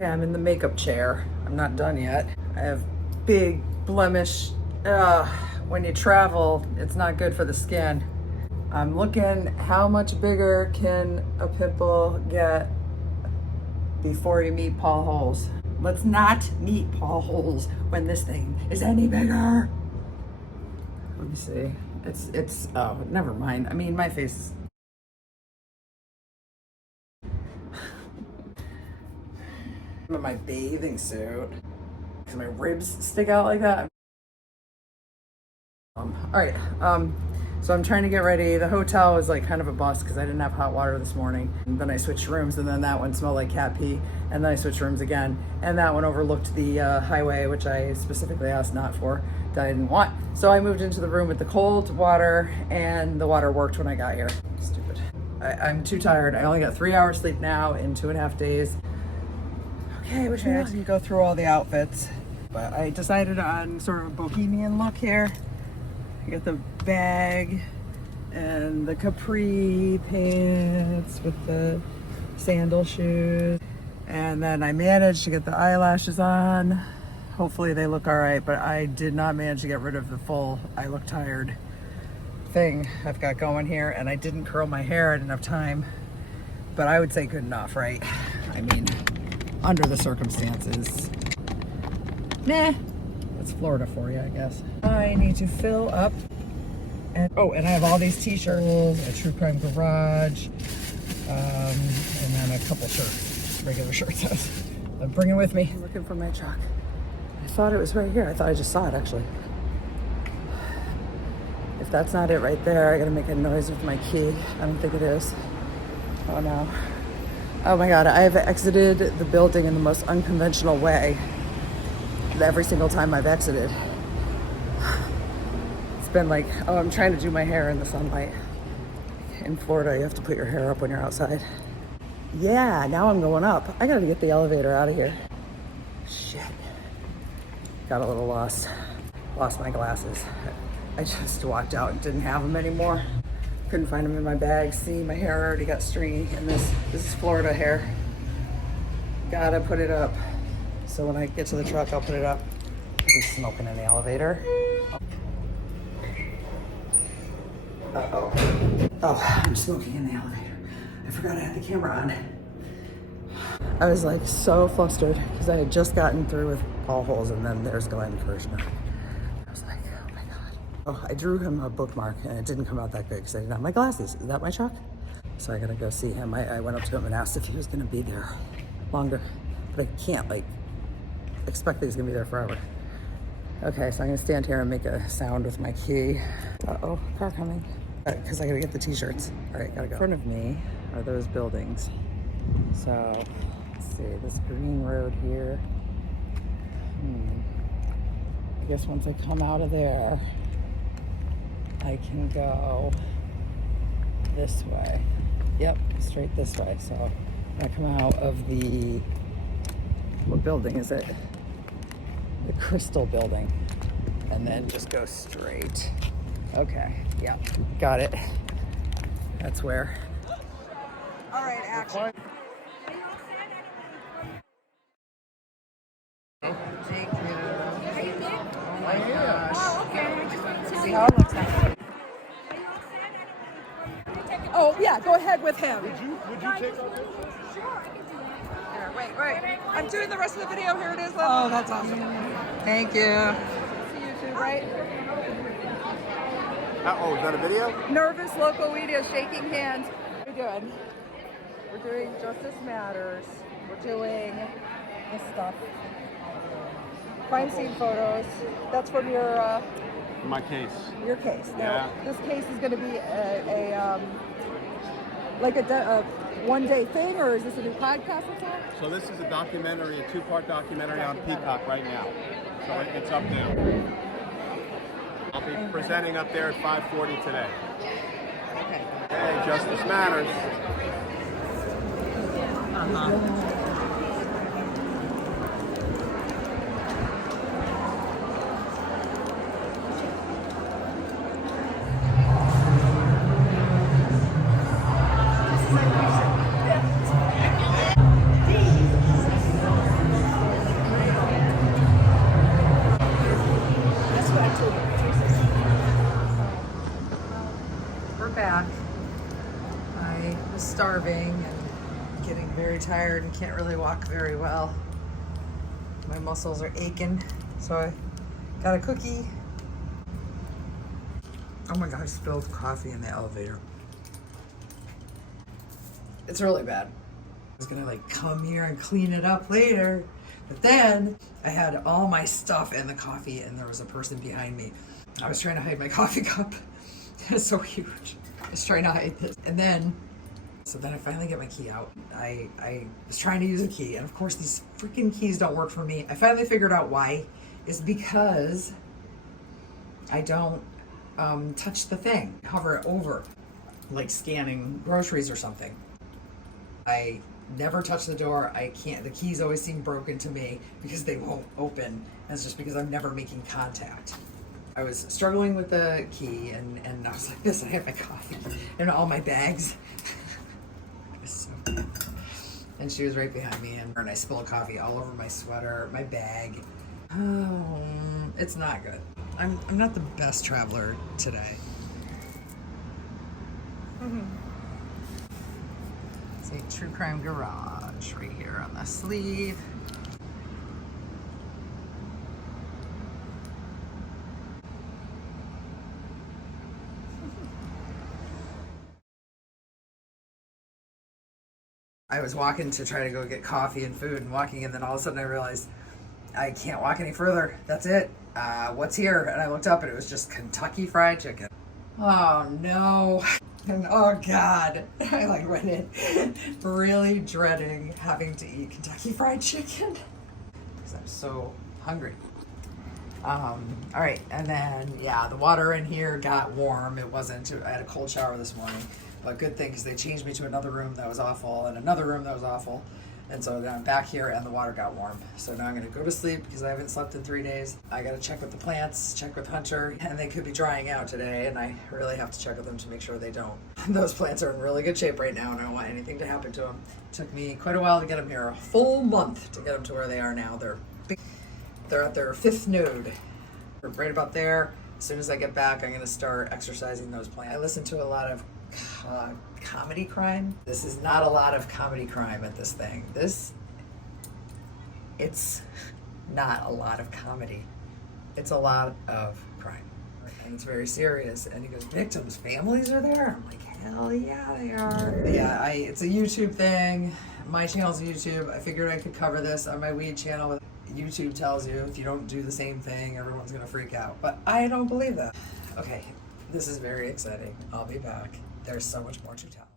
Yeah, I'm in the makeup chair. I'm not done yet. I have big blemish. When you travel, it's not good for the skin. I'm looking how much bigger can a pimple get before you meet Paul Holes. Let's not meet Paul Holes when this thing is any bigger. Let me see. Oh, never mind. I mean, my face. I'm in my bathing suit. Because my ribs stick out like that. All right, so I'm trying to get ready. The hotel was like kind of a bust because I didn't have hot water this morning. And then I switched rooms, and then that one smelled like cat pee. And then I switched rooms again, and that one overlooked the highway, which I specifically asked not for, that I didn't want. So I moved into the room with the cold water, and the water worked when I got here. Stupid. I'm too tired. I only got 3 hours sleep now in 2.5 days. Okay, which means I can go through all the outfits. But I decided on sort of a bohemian look here. I got the bag and the capri pants with the sandal shoes. And then I managed to get the eyelashes on. Hopefully they look all right, but I did not manage to get rid of the full I look tired thing I've got going here. And I didn't curl my hair, I didn't have time. But I would say good enough, right? I mean, under the circumstances. Nah. That's Florida for you, I guess. I need to fill up. And I have all these t-shirts, a True Crime Garage, and then a couple shirts, regular shirts. I'm bringing with me. I'm looking for my chalk. I thought it was right here. I thought I just saw it, actually. If that's not it right there, I gotta make a noise with my key. I don't think it is. Oh no. Oh my God, I have exited the building in the most unconventional way. Every single time I've exited. It's been like, I'm trying to do my hair in the sunlight. In Florida, you have to put your hair up when you're outside. Yeah, now I'm going up. I gotta get the elevator out of here. Shit. Got a little lost. Lost my glasses. I just walked out and didn't have them anymore. Couldn't find them in my bag. See, my hair already got stringy, and this is Florida hair. Gotta put it up. So when I get to the truck, I'll put it up. I'll be smoking in the elevator. Uh-oh. Oh, I'm smoking in the elevator. I forgot I had the camera on. I was like so flustered because I had just gotten through with Paul Holes, and then there's Glenn Kirshner. I was like, oh my God. Oh, I drew him a bookmark and it didn't come out that good because I didn't have my glasses. Is that my chalk? So I gotta go see him. I went up to him and asked if he was gonna be there longer, but I can't expect that he's gonna be there forever. Okay, so I'm gonna stand here and make a sound with my key. Uh-oh, car coming. Because I gotta get the t-shirts. All right, gotta go. In front of me are those buildings. So, let's see, this green road here. I guess once I come out of there, I can go this way. Yep, straight this way. So, I come out of what building is it? The Crystal Building. And then just go straight. Okay, yeah, got it. That's where. All right, action. Thank you. Oh my gosh. Oh, okay. See how it looks now. Oh, yeah, go ahead with him. Would you take our picture? Sure, I can do that. Here, wait. I'm doing the rest of the video. Here it is. Oh, that's awesome. Thank you. See YouTube, right? Oh, is that a video? Nervous local Weedia shaking hands. What are we doing? We're doing Justice Matters. We're doing this stuff. Crime scene photos. That's from your My case. your case. Yeah. Now, this case is going to be a one-day thing, or is this a new podcast or something? So this is a documentary, a 2-part documentary on Peacock right now. So it's up now. I'll be presenting up there at 5:40 today. Okay. Hey, Justice Matters. starving and getting very tired and can't really walk very well. My muscles are aching, so I got a cookie. Oh my god, I spilled coffee in the elevator. It's really bad. I was gonna like come here and clean it up later, but then I had all my stuff in the coffee and there was a person behind me. I was trying to hide my coffee cup. It's so huge. I was trying to hide this. And then I finally get my key out. I was trying to use a key, and of course these freaking keys don't work for me. I finally figured out why. It's because I don't touch the thing, hover it over, like scanning groceries or something. I never touch the door. I can't, the keys always seem broken to me because they won't open. That's just because I'm never making contact. I was struggling with the key and I was like this, I have my coffee and all my bags. And she was right behind me and I spilled coffee all over my sweater, my bag. Oh, it's not good. I'm not the best traveler today. It's a True Crime Garage right here on the sleeve. I was walking to try to go get coffee and food and walking, and then all of a sudden I realized I can't walk any further. That's it. What's here? And I looked up and it was just Kentucky Fried Chicken. Oh no. And oh God. I like went in really dreading having to eat Kentucky Fried Chicken because I'm so hungry. All right, and then yeah, the water in here got warm. It wasn't. I had a cold shower this morning, but good thing because they changed me to another room that was awful and another room that was awful, and so then I'm back here and the water got warm. So now I'm gonna go to sleep because I haven't slept in 3 days. I gotta check with the plants, check with Hunter, and they could be drying out today, and I really have to check with them to make sure they don't. Those plants are in really good shape right now, and I don't want anything to happen to them. It took me quite a while to get them here, a full month to get them to where they are now. They're big. They're at their 5th node. Right about there. As soon as I get back, I'm going to start exercising those plants. I listen to a lot of comedy crime. This is not a lot of comedy crime at this thing. It's not a lot of comedy. It's a lot of crime. And it's very serious. And he goes, victims' families are there? I'm like, hell yeah, they are. Yeah, it's a YouTube thing. My channel's YouTube. I figured I could cover this on my weed channel. YouTube tells you if you don't do the same thing, everyone's gonna freak out. But I don't believe that. Okay, this is very exciting. I'll be back. There's so much more to tell.